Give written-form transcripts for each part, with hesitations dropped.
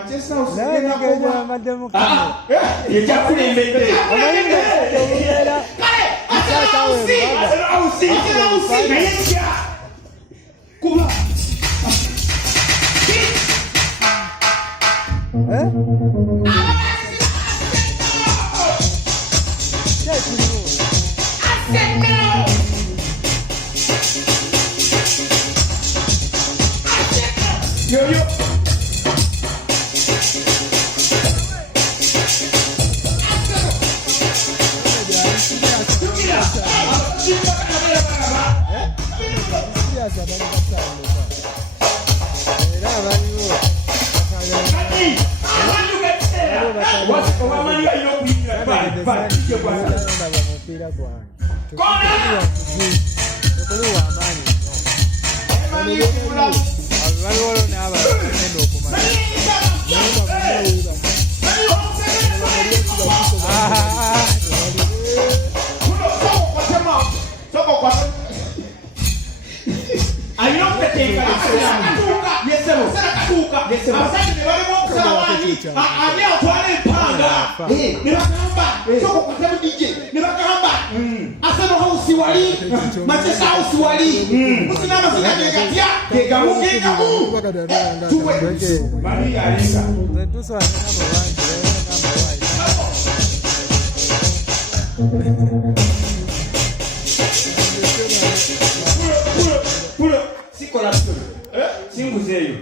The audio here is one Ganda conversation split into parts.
Manchester House ngenda kuba mademu kama yakulembedde kuba yo Manchester House wali usinama zinajengatia kegamugenga Maria Alisa pula sikola singuzeyo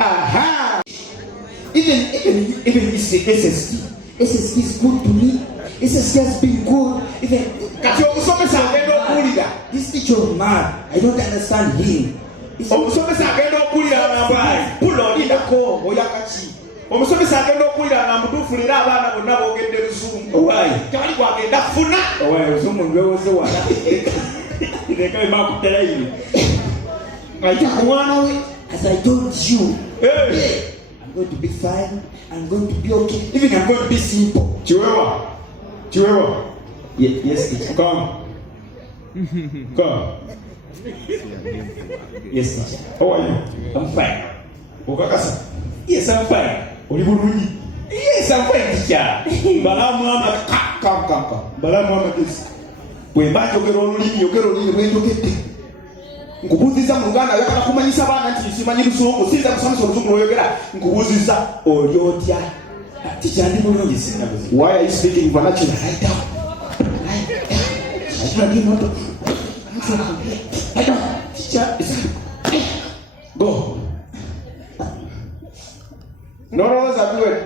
Aha! Even this SSD is good to me. SSD has been good. Even this teacher of mine, I don't understand him. Omusomesa agenda okulira nga mutuufulira abaana bonna boogedde luzungu tewali kwagenda kufuna ozungu ndowooze wala leka emakutelayini ayita ku mwana we as I told you I'm going to be fine, I'm going to be okay, even I'm going to be simple. Chiwewa yes teacher. Come yes teacher. How are you? I'm fine. Okakasa? Yes, I'm fine. Yes, I'm fine, teacher. Balamu this. We might get nkubuziza mu Luganda yakala kumanyisa bana nti simanyi Luzungu sinza kusomesa Luzungu lwoyogera nkubuziza olyotya teacher ndi mulungi singa buzi. Why are you speaking vernacular? Right down. Teacher, go. No, I do it.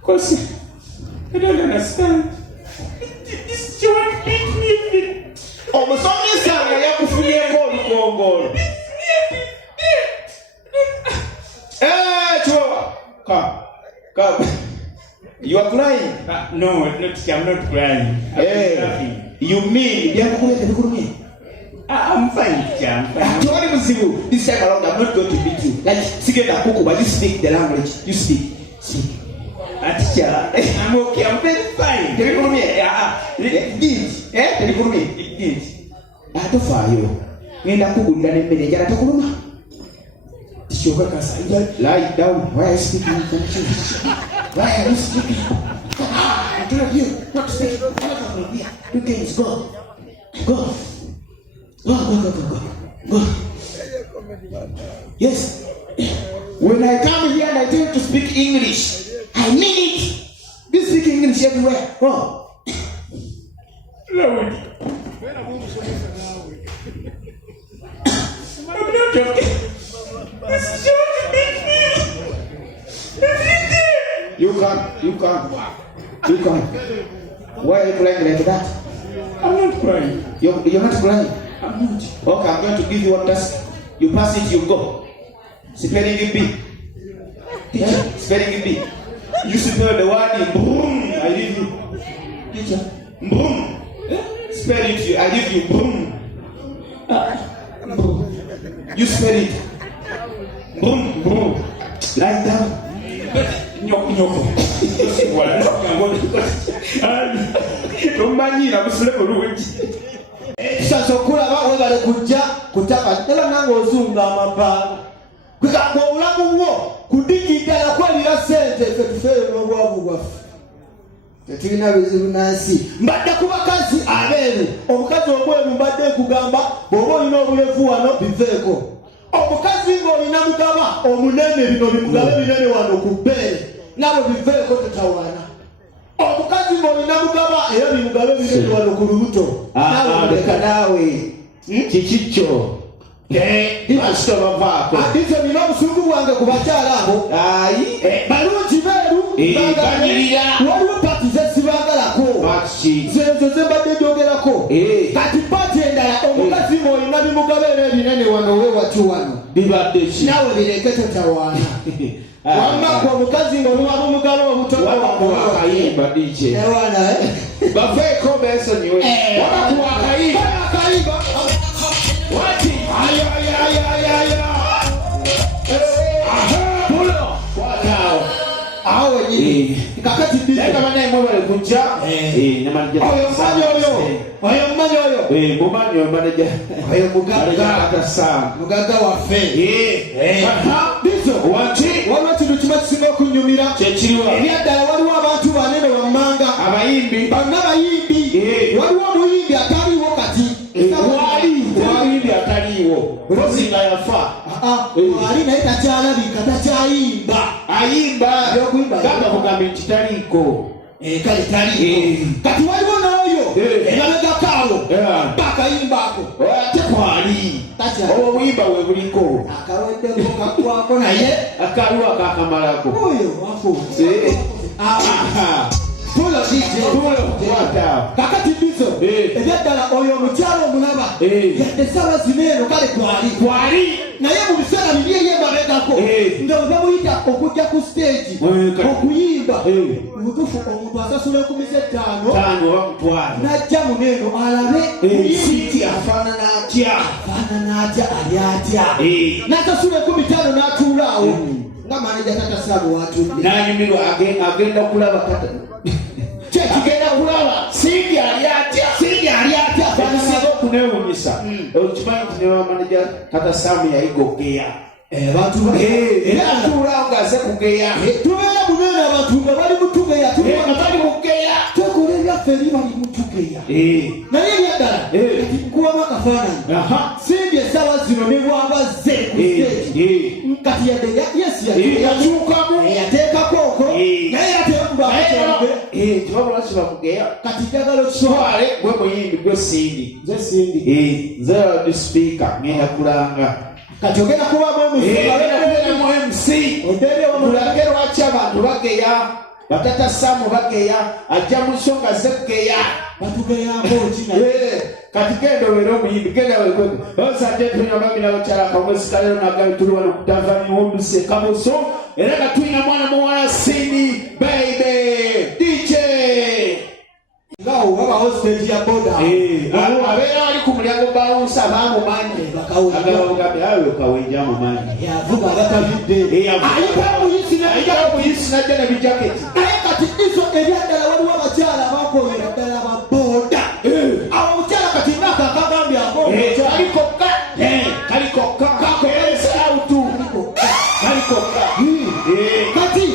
Because I don't understand. This John hate me. Oh, but something is saying I have to feel God. Hey, Chihuahua. Come. You are crying? No, I'm not crying. Hey, you mean I'm fine, teacher. This time around, I'm not going to beat you. Like, but you speak the language. You speak. Teacher, I'm okay. I'm very fine. Tell me, tell me. I don't fire you. Nenda kugunda nemmere njala takuluma. Tishoka kasa. Lie down. Why are you speaking? Why are you speaking? I told you not to speak. You can go. Go. Yes. When I come here and I tell you to speak English, I mean it. You speak English everywhere. Oh. No. I'm not joking. This is you can't. Why are you crying like that? I'm not crying. You're not crying? I'm not. Okay, I'm going to give you one task. You pass it, you go. Spelling in B. Teacher, spelling in B. You spell the word in boom. I leave you. Teacher, boom. Spell it, I leave you. Boom. You spell it. Boom. Lie down. Nyoko. Tomanyira musuleko luweki. Sasa kulaba webale kujja kutaka era nange ozunga amapanga. Kwegamba obulamu bwo kudigidala kwalira sente ffe tufeeyo n'obwavu bwaffe. Tetulina bizibu nansi. Mbadde ku bakazi abeeru. Omukazi omweru mbadde kugamba bw'oba olina obulevu wano biveeko. Omukazi ng'olina mugaba omunene bino bimugabe binene wano ku bbeere. Nabo biveeko tetawaana. Omukazi ng'olina mugaba era bimugabe binene wano ku lubuto. Leka naawe kikikyo. Basitobavaako. Ndizo nina obusungu bwange ku bakyala abo. Balungi beeru. Banyirira. Waliwo pati ze sibagalako. Zezo ze mbadde njogerako. Kati pati endala omukazi ng'olina bimugabe era ebinene wano weewati wano. Bibadde ki? Naawe bireke totawaana. Wamako omukazi ng'oluwa bumugabe obutono. Wabakuwa akayimba DJ. Ewana bafeeko beesonyiwe. Wabakuwa akayimba. Wati? Pulo. Watao. Aho nyinyi. Kakati ndizo. Leka banaye mwebale kujja. Namalija. Oyo mmanyi oyo. Mumanyi manager. Oyo mugagga. Mugagga waffe. Ndizo. Wati? Waliwo kintu kimu kisinga okunyumira. Kyekiriwa. Ebyaddala waliwo abantu banene wammanga. Abayimbi. Bonna bayimbi. Waliwo omuyimbi ataliiwo kati. Wali ataliiwo. Rosinga yafa. Ali naye takyalabika takyayimba. Ayimba. Gamba bugambi nti taliiko. Kale taliiko. Kati waliwo n'oyo. Emabegakaawo. Bakayimba ako. Ate kwali. Obwo obuyimba we buliko. Akaweddeko kakwako naye. Akaliwo akakamalako. Oyo wafuuse. Pulo DJ. Wata. Kakati ndizo. Ebyaddala oyo omukyalo omulaba. Yadde ssaawa zineeno kale kwali. Naye mu biseera bibye yembabegako. Nga bwe bamuyita okujja ku stage. Okuyimba. Mutuufu omuntu asasula 15,000. N'ajja muneeno alabe. Siiti afaanana atya. Ali atya. N'asasula 15,000 n'atuulaawo. Nga manager tatasaabu watudde. N'anyumirwa agenda kulaba kata. Kyekigenda kulaba. Siiti ali atya. Banisinga okuneewunyisa. Okimanyi nti ne bamanager kata Saamu yayiga okugeya. Era atuulaawo ng'aze kugeya. Tubeera munene abantu nga bali mu tugeya. Nga bali mu kugeya. Tekola ebyaffe eri bali mu tugeya. Naye ebyaddala kati nkuwamu akafaananyi. Simbi essaawa zino ne bw'aba zze ku stage. Kati yadde yakyukamu. Yateekako okwo. Naye yateekubaakyalube. Tibabula kibakugeya. Kati njagala okiswale. Gwe muyimbi gwe Sindi. Nze Sindi. Nze di speaker ngenda kulanga. Kati ogenda kubamu MC. Tulage lwaki abantu bageya. Batata Saamu bageya. Ajja mu nsonga ze kugeya. Batugeyako kina. Kati genda obeere omuyimbi. Genda wekweko. Osajja tulina mami n'abakyala kamwezi kalero nagabe tuli wano ku Tanzania Wonduse Kabuso. Era nga tulina mwana muwala Sindi baby DJ. Ngawo wabawo stage ya boda. Abeera wali ku mulyango bawunsa baamumanyi. Agaba awe kawenja amumanyi. Yavuga abatabidde. Ayita muyisi n'ajja ne bijaketi. kalipoka kati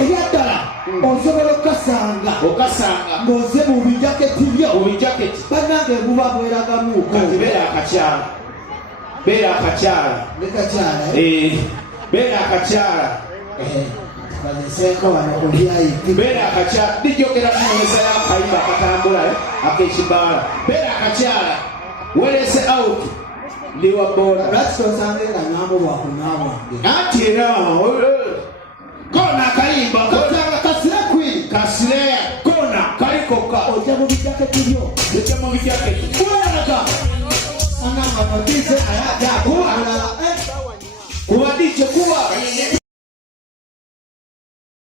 ebyadala osobola okasanga ng'oze mu bijaketi byo bannange buba bweragamuuko kati beera akakyala ne kakyala beera akakyala bazeseeko wano kubyayipi beera akakyala dijogera kunyonyeza y'akayimba akatambula ak'ekibaala beera akakyala werese out ndi wa boda lwaki tosange nga nyambo bwakunaabwange anti era kona akayimba kasire kwiri kasireya kona kalikoka ojja mu bijaketi byo ojja mu bijaketi bweraga ananga matize ayajaago alala